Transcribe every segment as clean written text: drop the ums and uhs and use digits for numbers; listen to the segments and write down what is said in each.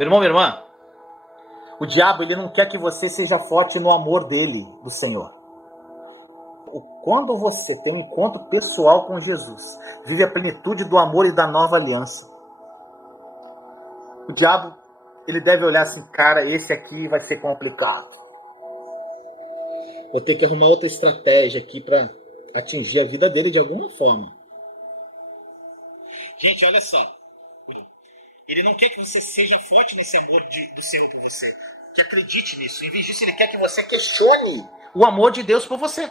Meu irmão, minha irmã, o diabo ele não quer que você seja forte no amor dele, do Senhor. Quando você tem um encontro pessoal com Jesus, vive a plenitude do amor e da nova aliança, o diabo ele deve olhar assim, cara, esse aqui vai ser complicado. Vou ter que arrumar outra estratégia aqui para atingir a vida dele de alguma forma. Gente, olha só. Ele não quer que você seja forte nesse amor do Senhor por você. Que acredite nisso. Em vez disso, ele quer que você questione o amor de Deus por você.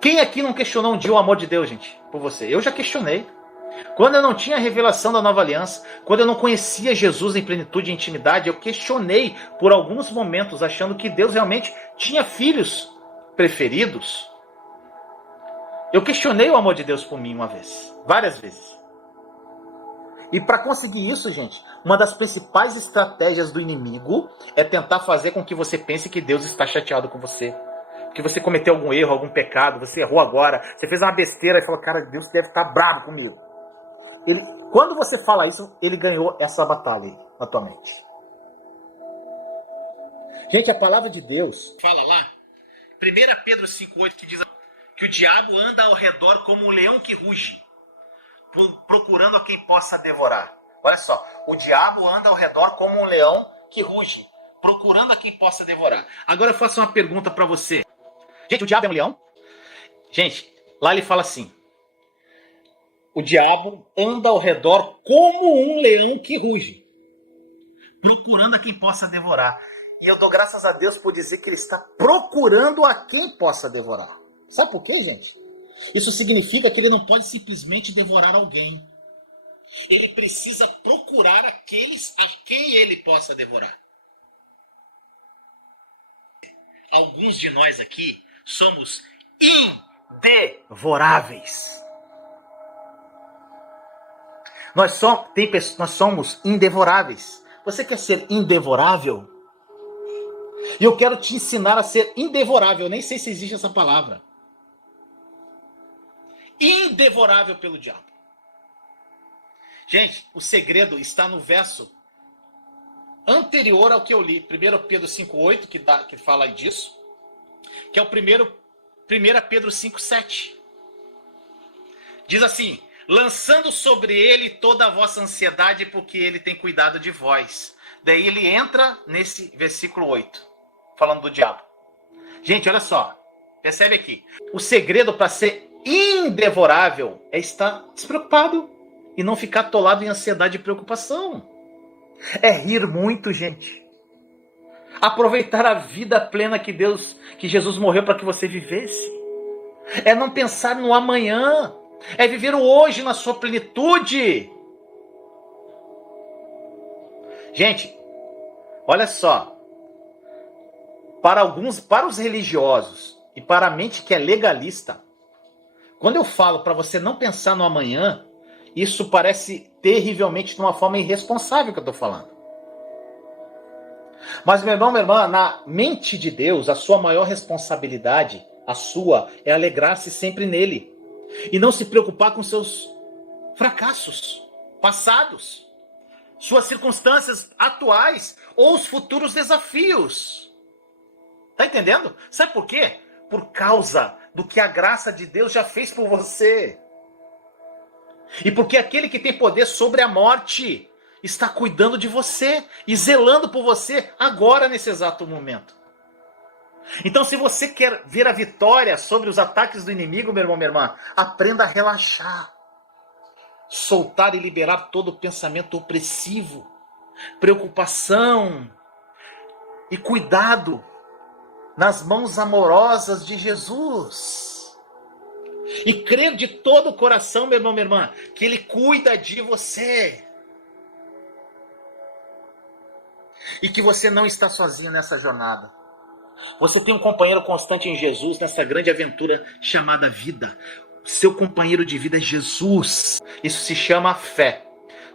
Quem aqui não questionou um dia o amor de Deus, gente, por você? Eu já questionei. Quando eu não tinha a revelação da nova aliança, quando eu não conhecia Jesus em plenitude e intimidade, eu questionei por alguns momentos, achando que Deus realmente tinha filhos preferidos. Eu questionei o amor de Deus por mim uma vez, várias vezes. E para conseguir isso, gente, uma das principais estratégias do inimigo é tentar fazer com que você pense que Deus está chateado com você. Que você cometeu algum erro, algum pecado, você errou agora, você fez uma besteira e falou, cara, Deus deve estar bravo comigo. Quando você fala isso, ele ganhou essa batalha aí, na tua mente. Gente, a palavra de Deus fala lá, 1 Pedro 5,8, que diz que o diabo anda ao redor como um leão que ruge, procurando a quem possa devorar. Olha só, o diabo anda ao redor como um leão que ruge, procurando a quem possa devorar. Agora eu faço uma pergunta para você. Gente, o diabo é um leão? Gente, lá ele fala assim, o diabo anda ao redor como um leão que ruge, procurando a quem possa devorar. E eu dou graças a Deus por dizer que ele está procurando a quem possa devorar. Sabe por quê, gente? Isso significa que ele não pode simplesmente devorar alguém. Ele precisa procurar aqueles a quem ele possa devorar. Alguns de nós aqui somos indevoráveis. Nós somos indevoráveis. Você quer ser indevorável? E eu quero te ensinar a ser indevorável. Eu nem sei se existe essa palavra. Indevorável pelo diabo. Gente, o segredo está no verso anterior ao que eu li. 1 Pedro 5,8, que fala disso. Que é o 1 Pedro 5,7. Diz assim, lançando sobre ele toda a vossa ansiedade, porque ele tem cuidado de vós. Daí ele entra nesse versículo 8, falando do diabo. Gente, olha só, percebe aqui. O segredo para ser indevorável é estar despreocupado e não ficar atolado em ansiedade e preocupação. É rir muito, gente. Aproveitar a vida plena que Jesus morreu para que você vivesse. É não pensar no amanhã. É viver o hoje na sua plenitude. Gente, olha só. Para os religiosos e para a mente que é legalista, quando eu falo para você não pensar no amanhã, isso parece terrivelmente de uma forma irresponsável que eu estou falando. Mas, meu irmão, minha irmã, na mente de Deus, a sua maior responsabilidade, a sua, é alegrar-se sempre nele. E não se preocupar com seus fracassos passados, suas circunstâncias atuais ou os futuros desafios. Tá entendendo? Sabe por quê? Por causa do que a graça de Deus já fez por você. E porque aquele que tem poder sobre a morte está cuidando de você e zelando por você agora, nesse exato momento. Então, se você quer ver a vitória sobre os ataques do inimigo, meu irmão, minha irmã, aprenda a relaxar. Soltar e liberar todo o pensamento opressivo, preocupação e cuidado nas mãos amorosas de Jesus. E crer de todo o coração, meu irmão, minha irmã, que Ele cuida de você. E que você não está sozinho nessa jornada. Você tem um companheiro constante em Jesus, nessa grande aventura chamada vida. Seu companheiro de vida é Jesus. Isso se chama fé.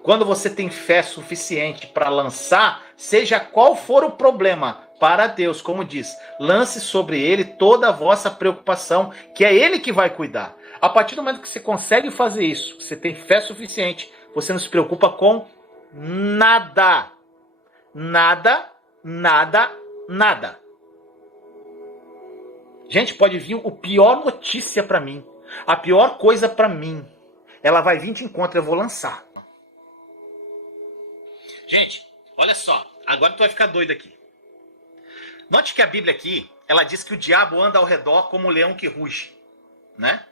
Quando você tem fé suficiente para lançar, seja qual for o problema, para Deus, como diz, lance sobre Ele toda a vossa preocupação, que é Ele que vai cuidar. A partir do momento que você consegue fazer isso, você tem fé suficiente, você não se preocupa com nada. Nada, nada, nada. Gente, pode vir o pior notícia para mim. A pior coisa para mim. Ela vai vir de encontro, eu vou lançar. Gente, olha só. Agora tu vai ficar doido aqui. Note que a Bíblia aqui, ela diz que o diabo anda ao redor como um leão que ruge, né?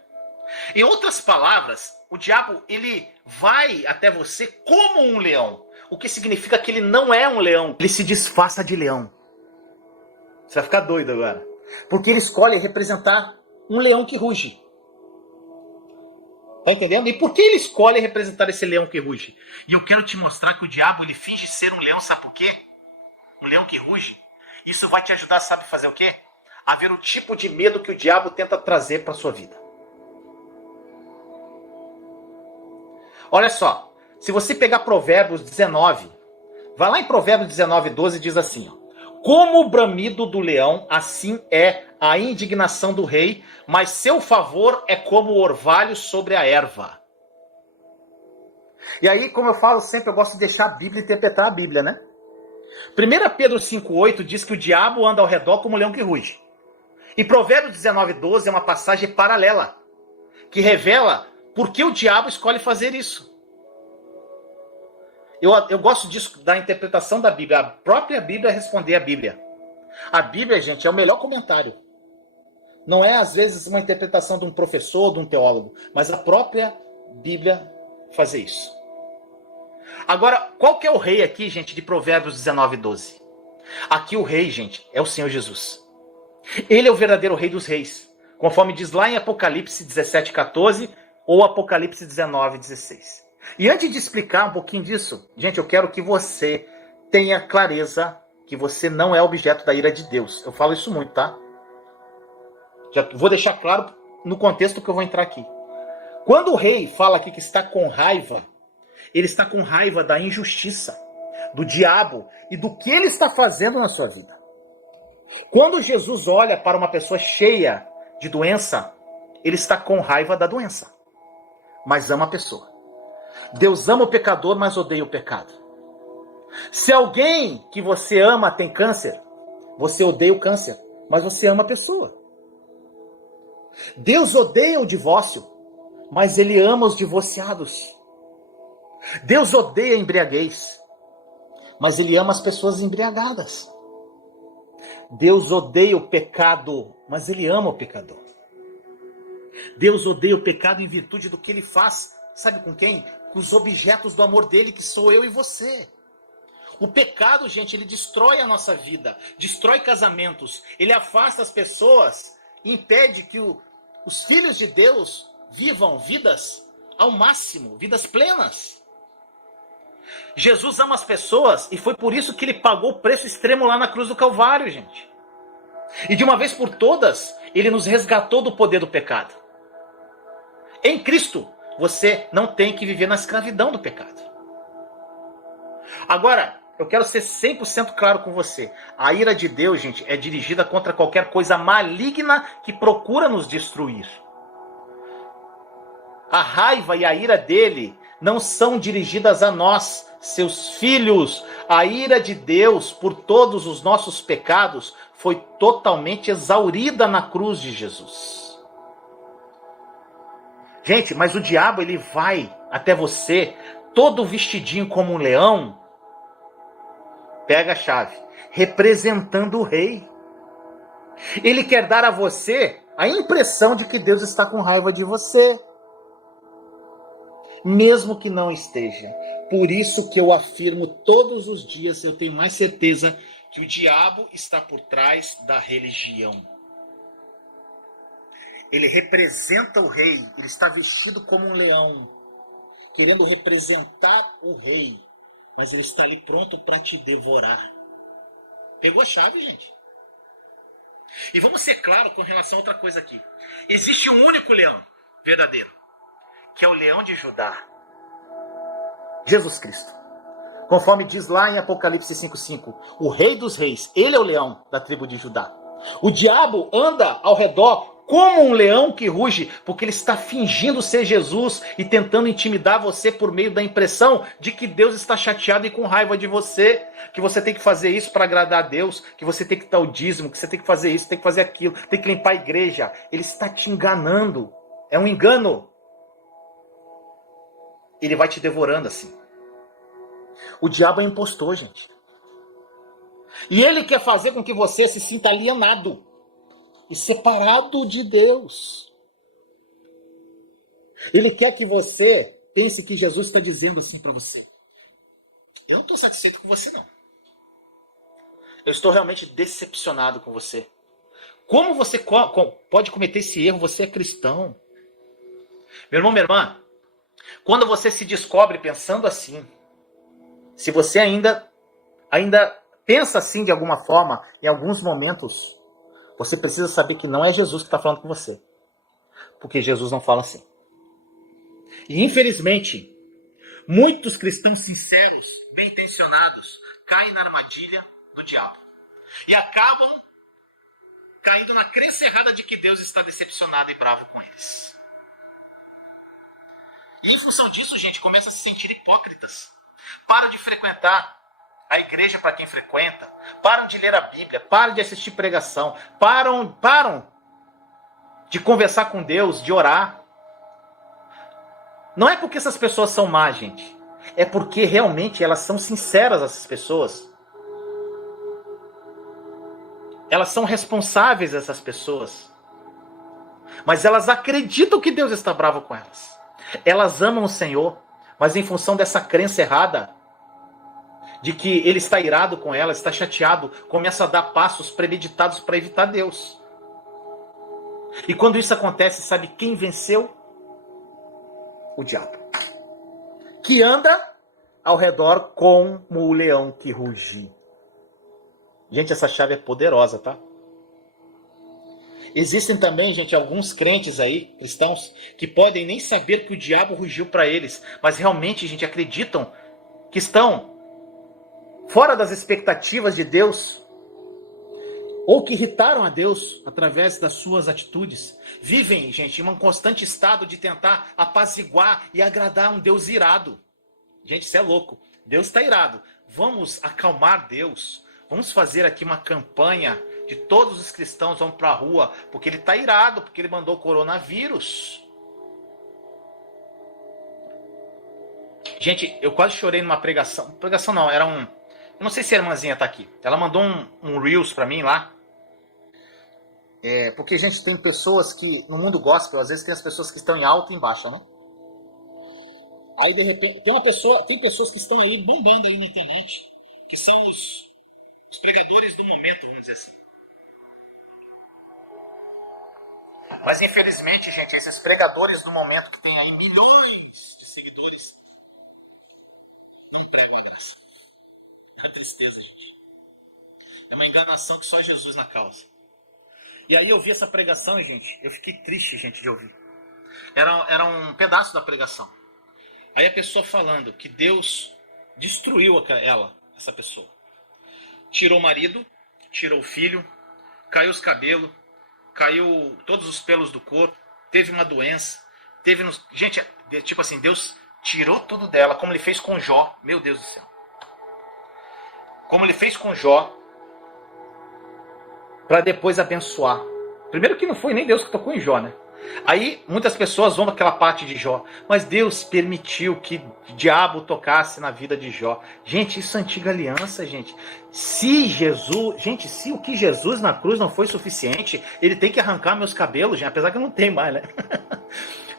Em outras palavras, o diabo, ele vai até você como um leão. O que significa que ele não é um leão. Ele se disfarça de leão. Você vai ficar doido agora. Porque ele escolhe representar um leão que ruge. Tá entendendo? E por que ele escolhe representar esse leão que ruge? E eu quero te mostrar que o diabo, ele finge ser um leão, sabe por quê? Um leão que ruge. Isso vai te ajudar, sabe fazer o quê? A ver o tipo de medo que o diabo tenta trazer para sua vida. Olha só, se você pegar Provérbios 19, vai lá em Provérbios 19, 12 diz assim, ó, como o bramido do leão, assim é a indignação do rei, mas seu favor é como o orvalho sobre a erva. E aí, como eu falo sempre, eu gosto de deixar a Bíblia interpretar a Bíblia, né? 1 Pedro 5,8 diz que o diabo anda ao redor como um leão que ruge. E Provérbios 19, 12 é uma passagem paralela, que revela por que o diabo escolhe fazer isso. Eu gosto disso, da interpretação da Bíblia. A própria Bíblia responder a Bíblia. A Bíblia, gente, é o melhor comentário. Não é, às vezes, uma interpretação de um professor, de um teólogo, mas a própria Bíblia fazer isso. Agora, qual que é o rei aqui, gente, de Provérbios 19, 12? Aqui o rei, gente, é o Senhor Jesus. Ele é o verdadeiro rei dos reis, conforme diz lá em Apocalipse 17, 14 ou Apocalipse 19, 16. E antes de explicar um pouquinho disso, gente, eu quero que você tenha clareza que você não é objeto da ira de Deus. Eu falo isso muito, tá? Já vou deixar claro no contexto que eu vou entrar aqui. Quando o rei fala aqui que está com raiva, ele está com raiva da injustiça, do diabo e do que ele está fazendo na sua vida. Quando Jesus olha para uma pessoa cheia de doença, ele está com raiva da doença, mas ama a pessoa. Deus ama o pecador, mas odeia o pecado. Se alguém que você ama tem câncer, você odeia o câncer, mas você ama a pessoa. Deus odeia o divórcio, mas ele ama os divorciados. Deus odeia a embriaguez, mas ele ama as pessoas embriagadas. Deus odeia o pecado, mas ele ama o pecador. Deus odeia o pecado em virtude do que ele faz, sabe com quem? Com os objetos do amor dele, que sou eu e você. O pecado, gente, ele destrói a nossa vida, destrói casamentos, ele afasta as pessoas, impede que os filhos de Deus vivam vidas ao máximo, vidas plenas. Jesus ama as pessoas e foi por isso que ele pagou o preço extremo lá na cruz do Calvário, gente. E de uma vez por todas, ele nos resgatou do poder do pecado. Em Cristo, você não tem que viver na escravidão do pecado. Agora, eu quero ser 100% claro com você. A ira de Deus, gente, é dirigida contra qualquer coisa maligna que procura nos destruir. A raiva e a ira dele não são dirigidas a nós, seus filhos. A ira de Deus por todos os nossos pecados foi totalmente exaurida na cruz de Jesus. Gente, mas o diabo, ele vai até você, todo vestidinho como um leão, pega a chave, representando o rei. Ele quer dar a você a impressão de que Deus está com raiva de você, mesmo que não esteja. Por isso que eu afirmo todos os dias, eu tenho mais certeza que o diabo está por trás da religião. Ele representa o rei, ele está vestido como um leão, querendo representar o rei, mas ele está ali pronto para te devorar. Pegou a chave, gente? E vamos ser claros com relação a outra coisa aqui. Existe um único leão verdadeiro, que é o leão de Judá, Jesus Cristo. Conforme diz lá em Apocalipse 5,5, o rei dos reis, ele é o leão da tribo de Judá. O diabo anda ao redor como um leão que ruge, porque ele está fingindo ser Jesus e tentando intimidar você por meio da impressão de que Deus está chateado e com raiva de você, que você tem que fazer isso para agradar a Deus, que você tem que dar o dízimo, que você tem que fazer isso, tem que fazer aquilo, tem que limpar a igreja. Ele está te enganando. É um engano. Ele vai te devorando assim. O diabo é impostor, gente. E ele quer fazer com que você se sinta alienado e separado de Deus. Ele quer que você pense que Jesus está dizendo assim para você: eu não estou satisfeito com você, não. Eu estou realmente decepcionado com você. Como você pode cometer esse erro? Você é cristão. Meu irmão, minha irmã, quando você se descobre pensando assim, se você ainda pensa assim de alguma forma, em alguns momentos, você precisa saber que não é Jesus que está falando com você. Porque Jesus não fala assim. E infelizmente, muitos cristãos sinceros, bem intencionados, caem na armadilha do diabo. E acabam caindo na crença errada de que Deus está decepcionado e bravo com eles. E em função disso, gente, começa a se sentir hipócritas. Param de frequentar a igreja para quem frequenta, param de ler a Bíblia, param de assistir pregação, param de conversar com Deus, de orar. Não é porque essas pessoas são más, gente. É porque realmente elas são sinceras, essas pessoas. Elas são responsáveis, essas pessoas. Mas elas acreditam que Deus está bravo com elas. Elas amam o Senhor, mas em função dessa crença errada, de que Ele está irado com elas, está chateado, começa a dar passos premeditados para evitar Deus. E quando isso acontece, sabe quem venceu? O diabo. Que anda ao redor como o leão que ruge. Gente, essa chave é poderosa, tá? Existem também, gente, alguns crentes aí, cristãos, que podem nem saber que o diabo rugiu para eles, mas realmente, gente, acreditam que estão fora das expectativas de Deus, ou que irritaram a Deus através das suas atitudes. Vivem, gente, em um constante estado de tentar apaziguar e agradar um Deus irado. Gente, isso é louco. Deus está irado. Vamos acalmar Deus. Vamos fazer aqui uma campanha de todos os cristãos vão para a rua, porque ele está irado, porque ele mandou o coronavírus. Gente, eu quase chorei numa pregação. Pregação não, era um... Eu não sei se a irmãzinha tá aqui. Ela mandou um Reels pra mim lá. Porque, gente, tem pessoas que, no mundo gospel, às vezes tem as pessoas que estão em alta e em baixa, né? Aí, de repente, tem pessoas que estão aí bombando aí na internet, que são os pregadores do momento, vamos dizer assim. Mas, infelizmente, gente, esses pregadores do momento que tem aí milhões de seguidores, não pregam a graça. É uma tristeza, gente. É uma enganação que só Jesus na causa. E aí eu vi essa pregação, gente, eu fiquei triste, gente, de ouvir. Era um pedaço da pregação. Aí a pessoa falando que Deus destruiu essa pessoa. Tirou o marido, tirou o filho, caiu os cabelos, caiu todos os pelos do corpo, teve uma doença, Gente, tipo assim, Deus tirou tudo dela, como ele fez com Jó. Meu Deus do céu. Como ele fez com Jó, para depois abençoar. Primeiro que não foi nem Deus que tocou em Jó, né? Aí muitas pessoas vão para aquela parte de Jó, mas Deus permitiu que o diabo tocasse na vida de Jó. Gente, isso é antiga aliança, gente. Se o que Jesus na cruz não foi suficiente, ele tem que arrancar meus cabelos, gente, apesar que eu não tenho mais, né?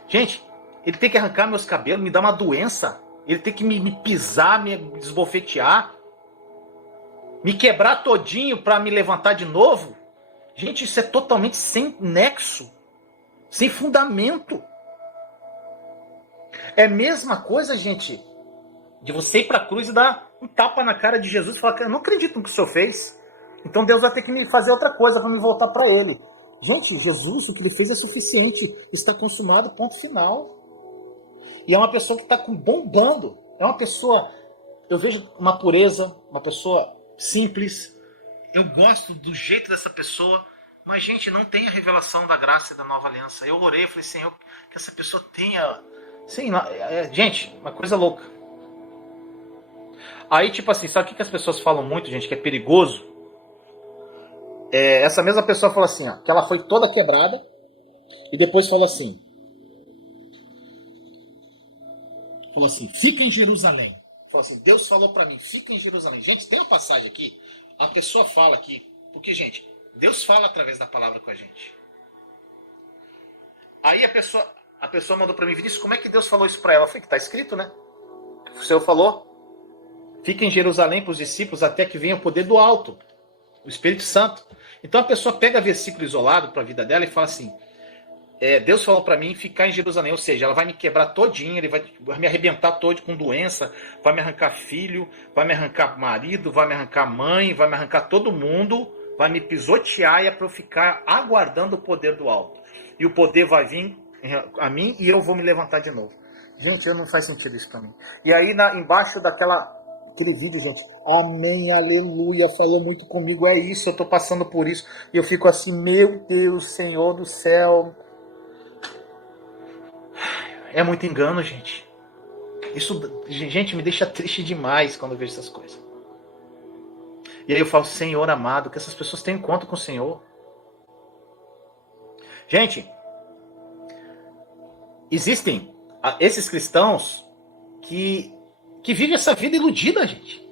Gente, ele tem que arrancar meus cabelos, me dar uma doença, ele tem que me pisar, me desbofetear, me quebrar todinho para me levantar de novo. Gente, isso é totalmente sem nexo, sem fundamento. É a mesma coisa, gente, de você ir para a cruz e dar um tapa na cara de Jesus e falar que eu não acredito no que o Senhor fez. Então Deus vai ter que me fazer outra coisa para me voltar para Ele. Gente, Jesus, o que Ele fez é suficiente. Está consumado, ponto final. E é uma pessoa que está bombando. É uma pessoa... Eu vejo uma pureza, uma pessoa simples. Eu gosto do jeito dessa pessoa. Mas, gente, não tem a revelação da graça e da nova aliança. Eu orei, eu falei, Senhor, que essa pessoa tenha... Sim, gente, uma coisa louca. Aí, tipo assim, sabe o que as pessoas falam muito, gente, que é perigoso? Essa mesma pessoa falou assim, ó, que ela foi toda quebrada e depois falou assim, fica em Jerusalém. Falou assim, Deus falou pra mim, fica em Jerusalém. Gente, tem uma passagem aqui, a pessoa fala aqui, porque, gente, Deus fala através da palavra com a gente. Aí a pessoa mandou pra mim, Vinícius, como é que Deus falou isso pra ela? Eu falei, que tá escrito, né? O Senhor falou, fica em Jerusalém para os discípulos até que venha o poder do alto, o Espírito Santo. Então a pessoa pega versículo isolado para a vida dela e fala assim, Deus falou para mim ficar em Jerusalém, ou seja, ela vai me quebrar todinha, ele vai me arrebentar todo com doença, vai me arrancar filho, vai me arrancar marido, vai me arrancar mãe, vai me arrancar todo mundo, vai me pisotear e é para eu ficar aguardando o poder do alto. E o poder vai vir a mim e eu vou me levantar de novo. Gente, não faz sentido isso para mim. E aí embaixo daquele vídeo, gente, amém, aleluia, falou muito comigo, é isso, eu tô passando por isso. E eu fico assim, meu Deus, Senhor do céu. É muito engano, gente. Isso, gente, me deixa triste demais quando eu vejo essas coisas. E aí eu falo, Senhor amado, que essas pessoas tenham encontro com o Senhor. Gente, existem esses cristãos que vivem essa vida iludida, gente.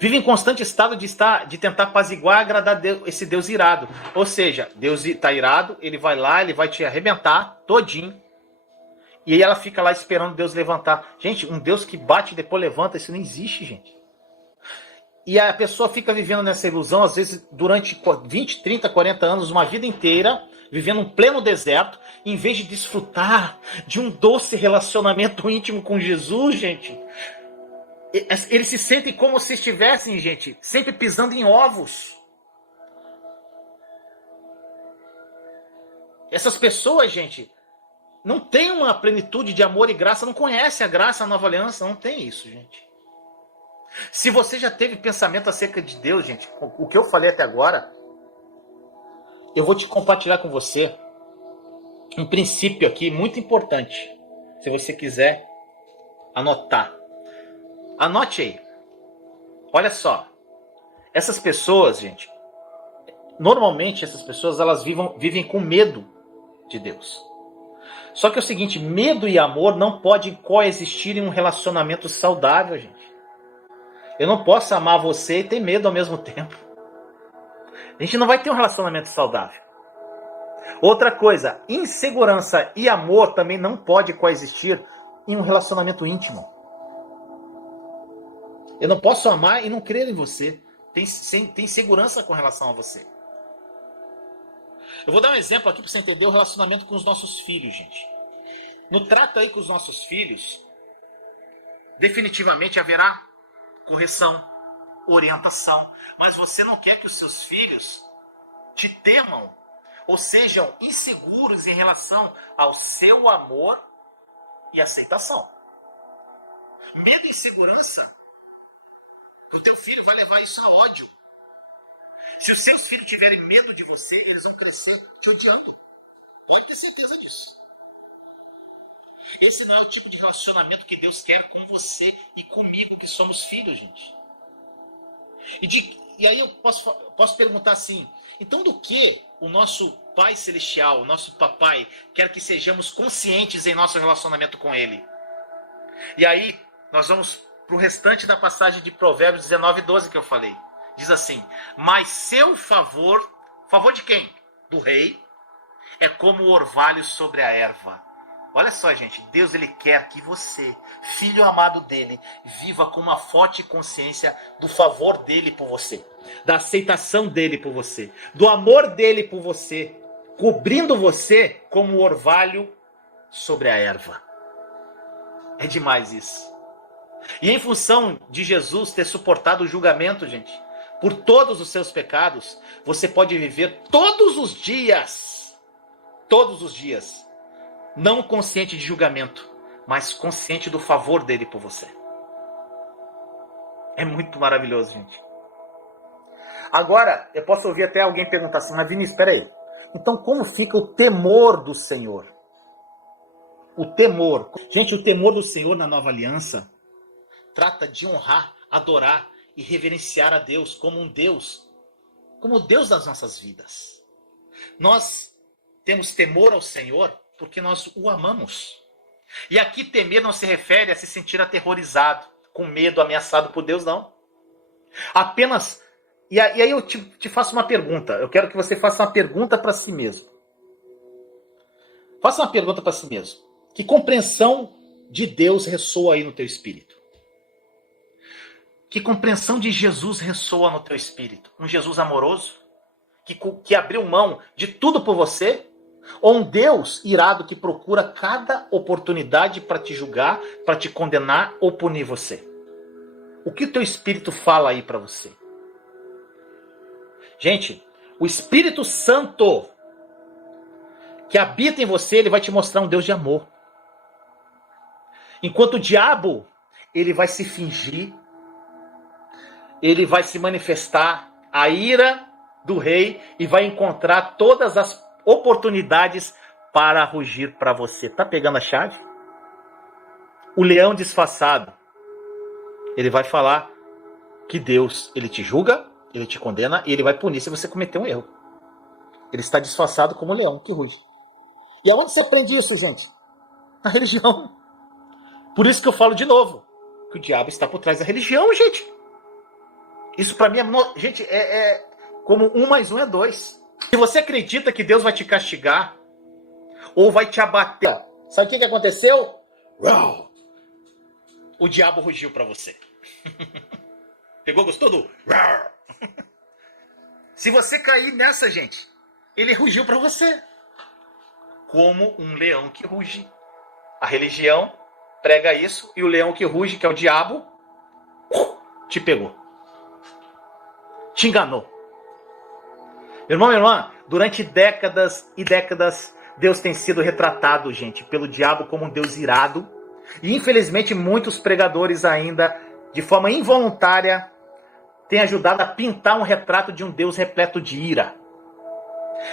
Vive em constante estado de tentar apaziguar e agradar esse Deus irado. Ou seja, Deus está irado, ele vai lá, ele vai te arrebentar todinho. E aí ela fica lá esperando Deus levantar. Gente, um Deus que bate e depois levanta, isso não existe, gente. E a pessoa fica vivendo nessa ilusão, às vezes, durante 20, 30, 40 anos, uma vida inteira, vivendo um pleno deserto, em vez de desfrutar de um doce relacionamento íntimo com Jesus, gente. Eles se sentem como se estivessem, gente, sempre pisando em ovos. Essas pessoas, gente, não têm uma plenitude de amor e graça, não conhecem a graça, a nova aliança, não tem isso, gente. Se você já teve pensamento acerca de Deus, gente, o que eu falei até agora, eu vou te compartilhar com você um princípio aqui muito importante. Se você quiser anotar. Anote aí. Olha só. Essas pessoas, gente, normalmente essas pessoas elas vivem com medo de Deus. Só que é o seguinte, medo e amor não podem coexistir em um relacionamento saudável, gente. Eu não posso amar você e ter medo ao mesmo tempo. A gente não vai ter um relacionamento saudável. Outra coisa, insegurança e amor também não pode coexistir em um relacionamento íntimo. Eu não posso amar e não crer em você. Tem segurança com relação a você. Eu vou dar um exemplo aqui para você entender o relacionamento com os nossos filhos, gente. No trato aí com os nossos filhos, definitivamente haverá correção, orientação. Mas você não quer que os seus filhos te temam ou sejam inseguros em relação ao seu amor e aceitação. Medo e insegurança, o teu filho vai levar isso a ódio. Se os seus filhos tiverem medo de você, eles vão crescer te odiando. Pode ter certeza disso. Esse não é o tipo de relacionamento que Deus quer com você e comigo, que somos filhos, gente. E aí eu posso perguntar assim, então do que o nosso Pai Celestial, o nosso Papai, quer que sejamos conscientes em nosso relacionamento com Ele? E aí nós vamos para o restante da passagem de Provérbios 19:12 que eu falei. Diz assim, mas seu favor de quem? Do rei, é como o orvalho sobre a erva. Olha só, gente, Deus ele quer que você, filho amado dele, viva com uma forte consciência do favor dele por você, da aceitação dele por você, do amor dele por você, cobrindo você como o orvalho sobre a erva. É demais isso. E em função de Jesus ter suportado o julgamento, gente, por todos os seus pecados, você pode viver todos os dias, não consciente de julgamento, mas consciente do favor dele por você. É muito maravilhoso, gente. Agora, eu posso ouvir até alguém perguntar assim, mas Vinícius, espera aí. Então, como fica o temor do Senhor? O temor. Gente, o temor do Senhor na nova aliança trata de honrar, adorar e reverenciar a Deus como um Deus, como o Deus das nossas vidas. Nós temos temor ao Senhor porque nós o amamos. E aqui temer não se refere a se sentir aterrorizado, com medo, ameaçado por Deus, não. Apenas... E aí eu te faço uma pergunta. Eu quero que você faça uma pergunta para si mesmo. Faça uma pergunta para si mesmo. Que compreensão de Deus ressoa aí no teu espírito? Que compreensão de Jesus ressoa no teu espírito? Um Jesus amoroso? Que abriu mão de tudo por você? Ou um Deus irado que procura cada oportunidade para te julgar, para te condenar ou punir você? O que o teu espírito fala aí para você? Gente, o Espírito Santo que habita em você, ele vai te mostrar um Deus de amor. Enquanto o diabo, ele vai se fingir, ele vai se manifestar a ira do rei e vai encontrar todas as oportunidades para rugir para você. Tá pegando a chave? O leão disfarçado, ele vai falar que Deus, ele te julga, ele te condena e ele vai punir se você cometer um erro. Ele está disfarçado como um leão que ruge. E aonde você aprende isso, gente? Na religião. Por isso que eu falo de novo, que o diabo está por trás da religião, gente. Isso para mim é... Gente, é como 1 mais 1 é 2. Se você acredita que Deus vai te castigar, ou vai te abater, sabe o que aconteceu? Uau! O diabo rugiu para você. Pegou, gostou do... Se você cair nessa, gente, ele rugiu para você. Como um leão que ruge. A religião prega isso, e o leão que ruge, que é o diabo, te pegou. Te enganou. Irmão, minha irmã, durante décadas e décadas, Deus tem sido retratado, gente, pelo diabo como um Deus irado. E infelizmente muitos pregadores ainda, de forma involuntária, têm ajudado a pintar um retrato de um Deus repleto de ira.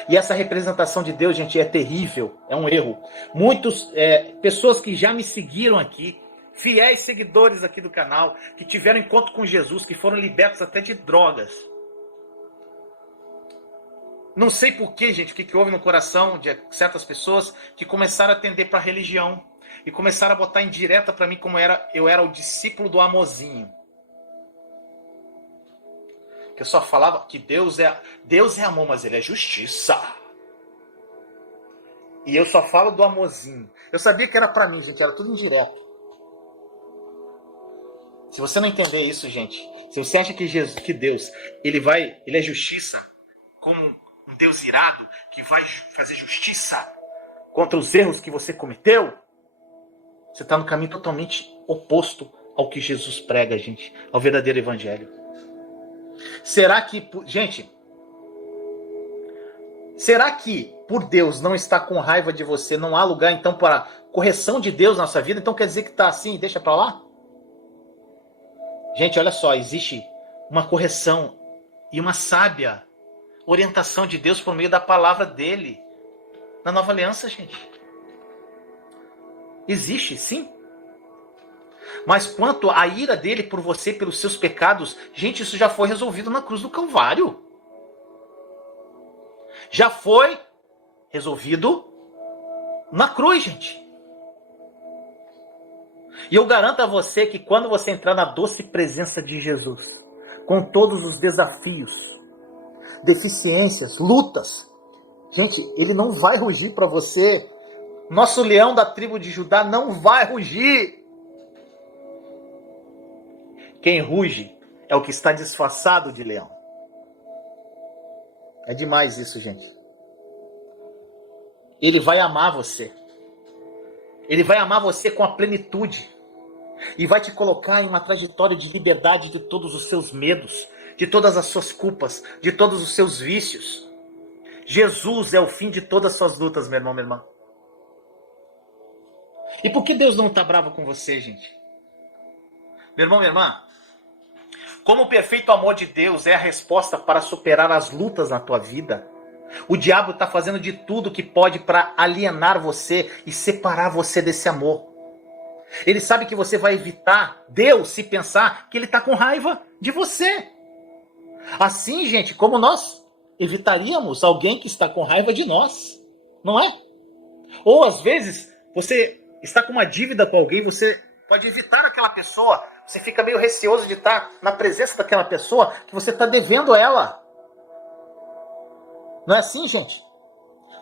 E essa representação de Deus, gente, é terrível, é um erro. Muitas pessoas que já me seguiram aqui, fiéis seguidores aqui do canal, que tiveram encontro com Jesus, que foram libertos até de drogas. Não sei porquê, gente, o que houve no coração de certas pessoas que começaram a atender para a religião e começaram a botar em direta para mim como eu era o discípulo do Amozinho. Que eu só falava que Deus é amor, mas ele é justiça. E eu só falo do Amorzinho. Eu sabia que era para mim, gente, era tudo indireto. Se você não entender isso, gente, se você acha que Deus, ele é justiça, como um Deus irado que vai fazer justiça contra os erros que você cometeu, você está no caminho totalmente oposto ao que Jesus prega, gente, ao verdadeiro evangelho. Será que por Deus não estar com raiva de você, não há lugar então para correção de Deus na nossa vida? Então quer dizer que está assim, deixa para lá? Gente, olha só, existe uma correção e uma sábia orientação de Deus por meio da palavra dele na nova aliança, gente. Existe, sim. Mas quanto à ira dele por você, pelos seus pecados, gente, isso já foi resolvido na cruz do Calvário. Já foi resolvido na cruz, gente. E eu garanto a você que quando você entrar na doce presença de Jesus, com todos os desafios, deficiências, lutas, gente, ele não vai rugir para você. Nosso leão da tribo de Judá não vai rugir. Quem ruge é o que está disfarçado de leão. É demais isso, gente. Ele vai amar você. Ele vai amar você com a plenitude. E vai te colocar em uma trajetória de liberdade de todos os seus medos, de todas as suas culpas, de todos os seus vícios. Jesus é o fim de todas as suas lutas, meu irmão, minha irmã. E por que Deus não está bravo com você, gente? Meu irmão, minha irmã, Como o perfeito amor de Deus é a resposta para superar as lutas na tua vida, o diabo está fazendo de tudo que pode para alienar você e separar você desse amor. Ele sabe que você vai evitar Deus se pensar que ele está com raiva de você. Assim, gente, como nós evitaríamos alguém que está com raiva de nós, não é? Ou às vezes você está com uma dívida com alguém, você pode evitar aquela pessoa, você fica meio receoso de estar na presença daquela pessoa que você está devendo a ela. Não é assim, gente?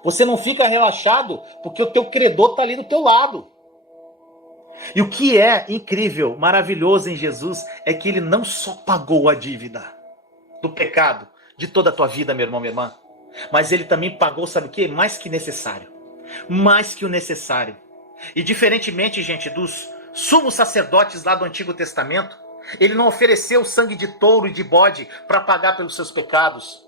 Você não fica relaxado porque o teu credor está ali do teu lado. E o que é incrível, maravilhoso em Jesus, é que ele não só pagou a dívida do pecado de toda a tua vida, meu irmão, minha irmã, mas ele também pagou, sabe o quê? Mais que necessário. Mais que o necessário. E diferentemente, gente, dos sumos sacerdotes lá do Antigo Testamento, ele não ofereceu sangue de touro e de bode para pagar pelos seus pecados.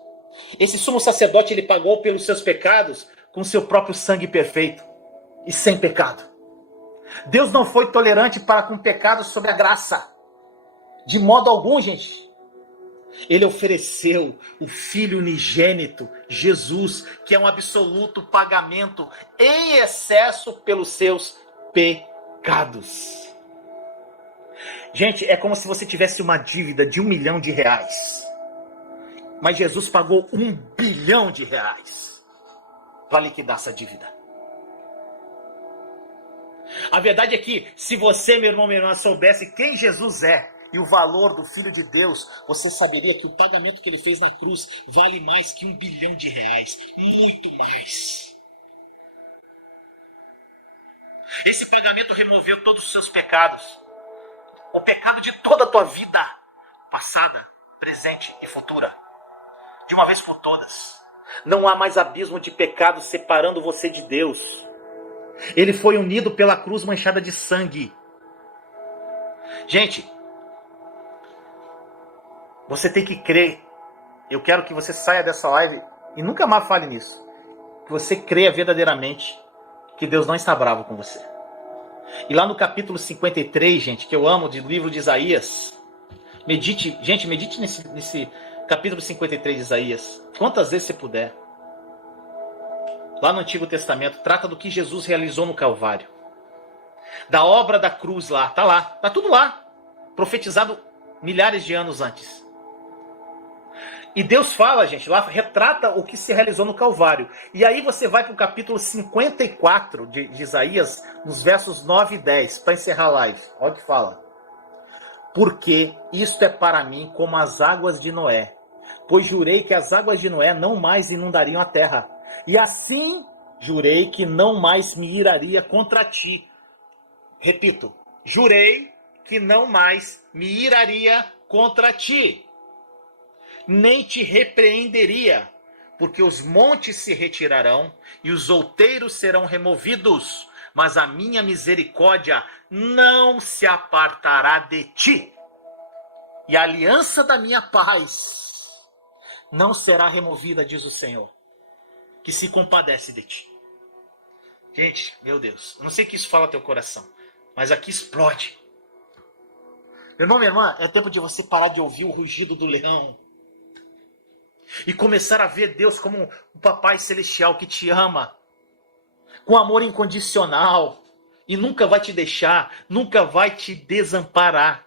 Esse sumo sacerdote, ele pagou pelos seus pecados com seu próprio sangue perfeito e sem pecado. Deus não foi tolerante para com pecados sobre a graça. De modo algum, gente. Ele ofereceu o Filho unigênito, Jesus, que é um absoluto pagamento em excesso pelos seus pecados. Gente, é como se você tivesse uma dívida de R$1 milhão. Mas Jesus pagou R$1 bilhão para liquidar essa dívida. A verdade é que, se você, meu irmão, minha irmã, soubesse quem Jesus é e o valor do Filho de Deus, você saberia que o pagamento que ele fez na cruz vale mais que R$1 bilhão. Muito mais. Esse pagamento removeu todos os seus pecados. O pecado de toda a tua vida, passada, presente e futura. De uma vez por todas. Não há mais abismo de pecado separando você de Deus. Ele foi unido pela cruz manchada de sangue. Gente, você tem que crer. Eu quero que você saia dessa live e nunca mais fale nisso. Que você creia verdadeiramente que Deus não está bravo com você. E lá no capítulo 53, gente, que eu amo, do livro de Isaías, medite nesse capítulo 53 de Isaías, quantas vezes você puder. Lá no Antigo Testamento, trata do que Jesus realizou no Calvário. Da obra da cruz lá, tá tudo lá. Profetizado milhares de anos antes. E Deus fala, gente, lá retrata o que se realizou no Calvário. E aí você vai para o capítulo 54 de Isaías, nos versos 9 e 10, para encerrar a live. Olha o que fala. Porque isto é para mim como as águas de Noé. Pois jurei que as águas de Noé não mais inundariam a terra. E assim jurei que não mais me iraria contra ti. Repito, jurei que não mais me iraria contra ti. Nem te repreenderia, porque os montes se retirarão e os outeiros serão removidos, mas a minha misericórdia não se apartará de ti. E a aliança da minha paz não será removida, diz o Senhor, que se compadece de ti. Gente, meu Deus, eu não sei o que isso fala ao teu coração, mas aqui explode. Meu irmão, minha irmã, é tempo de você parar de ouvir o rugido do leão e começar a ver Deus como um papai celestial que te ama, com amor incondicional, e nunca vai te deixar, nunca vai te desamparar,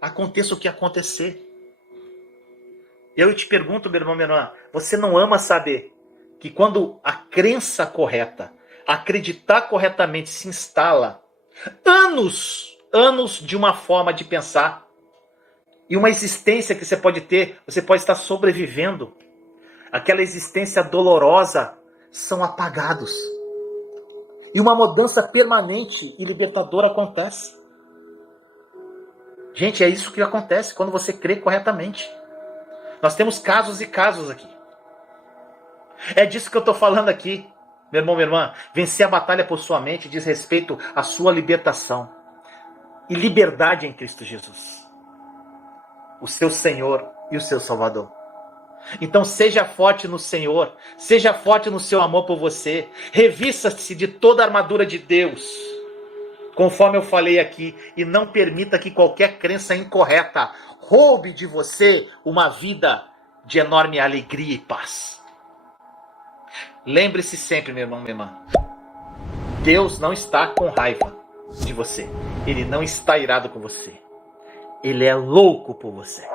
aconteça o que acontecer. Eu te pergunto, meu irmão, minha irmã, você não ama saber que quando a crença correta, acreditar corretamente se instala, anos de uma forma de pensar, e uma existência que você pode ter, você pode estar sobrevivendo, aquela existência dolorosa, são apagados. E uma mudança permanente e libertadora acontece. Gente, é isso que acontece quando você crê corretamente. Nós temos casos e casos aqui. É disso que eu estou falando aqui, meu irmão, minha irmã. Vencer a batalha por sua mente diz respeito à sua libertação. E liberdade em Cristo Jesus. O seu Senhor e o seu Salvador. Então seja forte no Senhor. Seja forte no seu amor por você. Revista-se de toda a armadura de Deus. conforme eu falei aqui, e não permita que qualquer crença incorreta roube de você uma vida de enorme alegria e paz. Lembre-se sempre, meu irmão, minha irmã, Deus não está com raiva de você. Ele não está irado com você. Ele é louco por você.